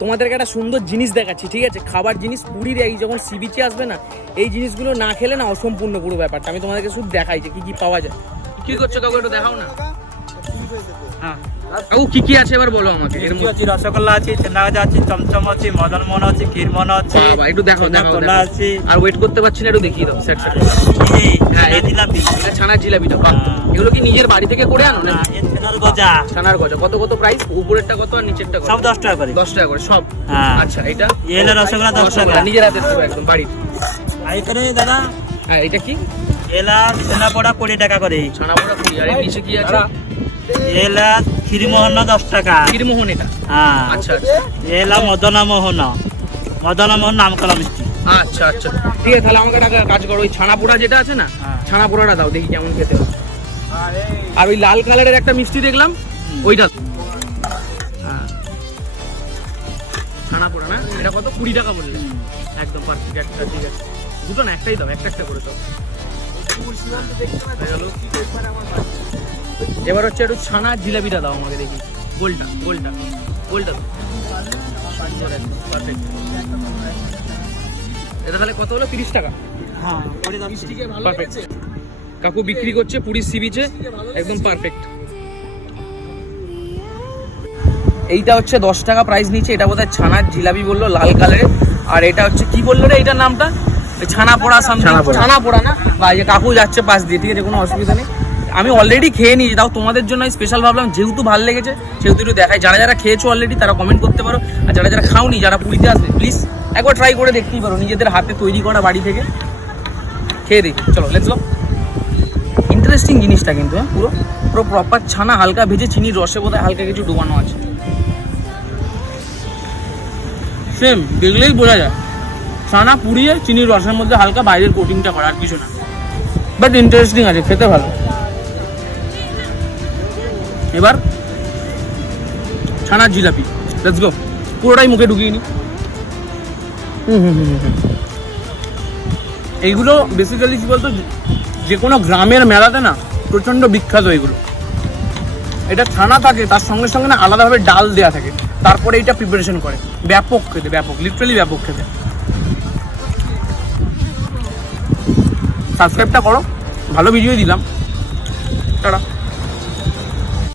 তোমাদেরকে একটা সুন্দর জিনিস দেখাচ্ছি, ঠিক আছে? খাবার জিনিস পুরীর এই যখন সি বিচে আসবে না, এই জিনিসগুলো না খেলে না অসম্পূর্ণ পুরো ব্যাপারটা। আমি তোমাদেরকে শুধু দেখাই যে কি কি পাওয়া যায়। কি করছো কাকু, একটু দেখাও না। হ্যাঁ কাকু, কি কি আছে এবার বলো আমাকে। এর মধ্যে রসগোল্লা আছে, ছেনা ভাজা আছে, চমচম আছে, মদন মোহন আছে, ক্ষীরমোহন আছে। বাবা একটু দেখাও দেখাও আছে। আর ওয়েট করতে পারছি না, একটু দেখিয়ে দাও সেট সেট। হ্যাঁ এই জিলাপি, এটা ছানার জিলাপিটা। বাহ, এগুলো কি নিজের বাড়ি থেকে করে আনো না? ছানার গজা। ছানার গজা কত কত প্রাইস? উপরেরটা কত আর নিচেরটা কত? সব 10 টাকা করে। 10 টাকা করে সব? আচ্ছা এটা এলো রসগোল্লা 10 টাকা নিজের হাতে পুরো একদম বাড়ির। আর এখানে দাদা হ্যাঁ এটা কি? এলা ছানা পোড়া 20 টাকা করে। ছানা পোড়া 20। আর এর নিচে কি আছে? এলা ক্ষীরমোহন 10 টাকা। ক্ষীরমোহন এটা? হ্যাঁ আচ্ছা আচ্ছা। এলা মদনমোহন নাম করা মিষ্টি। আচ্ছা আচ্ছা ঠিক আছে, তাহলে আমাকে একটা কাজ করো, ওই ছানা পোড়া যেটা আছে না, ছানা পোড়াটা দাও, দেখি কেমন খেতে হয়। আর ওই লাল কালারের একটা মিষ্টি দেখলাম, ওইটা। হ্যাঁ ছানা পোড়া না, এটা কত? 20 টাকা বললে? একদম পারফেক্ট একটা। ঠিক আছে, দুটো না, একটাই দাও, একটা একটা করে দাও। এবার হচ্ছে একটু ছানা জিলাপিটা দাও আমাকে, দেখি। গোলটা গোলটা গোলটা দাও। পারফেক্ট। এটা তাহলে কত হলো? 30 টাকা। হ্যাঁ পারফেক্ট। কাকু বিক্রি করছে পুরীর সি বিচে, একদম পারফেক্ট। এইটা হচ্ছে 10 টাকা প্রাইস নিচ্ছে। এটা বোধহয় ছানার জিলাপি বললো, লাল কালারের। আর এটা হচ্ছে কি বললো রে এটার নামটা? ছানা পোড়া সামথিং। ছানা পোড়া না? বা এই কাকু যাচ্ছে পাশ দিয়ে, ঠিক আছে, কোনো অসুবিধা নেই। আমি অলরেডি খেয়ে নিয়েছি, তাও তোমাদের জন্য স্পেশাল ভাবলাম, যেহেতু ভালো লেগেছে সেহেতু একটু দেখাই। যারা যারা খেয়েছো অলরেডি তারা কমেন্ট করতে পারো, আর যারা যারা খাওনি, যারা পুরীতে আসবে, প্লিজ একবার ট্রাই করে দেখতেই পারো, নিজেদের হাতে তৈরি করা বাড়ি থেকে খেয়ে দেখি। চলো লেটস গো। ইন্টারেস্টিং জিনিসটা কিন্তু, হ্যাঁ পুরো পুরো প্রপার ছানা, হালকা ভেজে চিনির রসে বোধহয় হালকা কিছু ডুবানো আছে। সেম দেখলেই বোঝা যায় ছানা পুড়িয়ে চিনির রসের মধ্যে হালকা বাইরের কোটিংটা করা, আর কিছু না। বাট ইন্টারেস্টিং আছে, খেতে ভালো। এবার ছানার জিলাপি, লেটস গো। পুরোটাই মুখে ঢুকিয়ে নি। এইগুলো বেসিক্যালি কি বলতো, যে কোনো গ্রামের মেলাতে না প্রচণ্ড বিখ্যাত এইগুলো। এটা ছানা থাকে, তার সঙ্গে সঙ্গে না আলাদাভাবে ডাল দেওয়া থাকে, তারপরে এইটা প্রিপারেশন করে। ব্যাপক খেতে, ব্যাপক, লিটারালি ব্যাপক খেতে। সাবস্ক্রাইবটা করো, ভালো ভিডিও দিলাম। টাটা।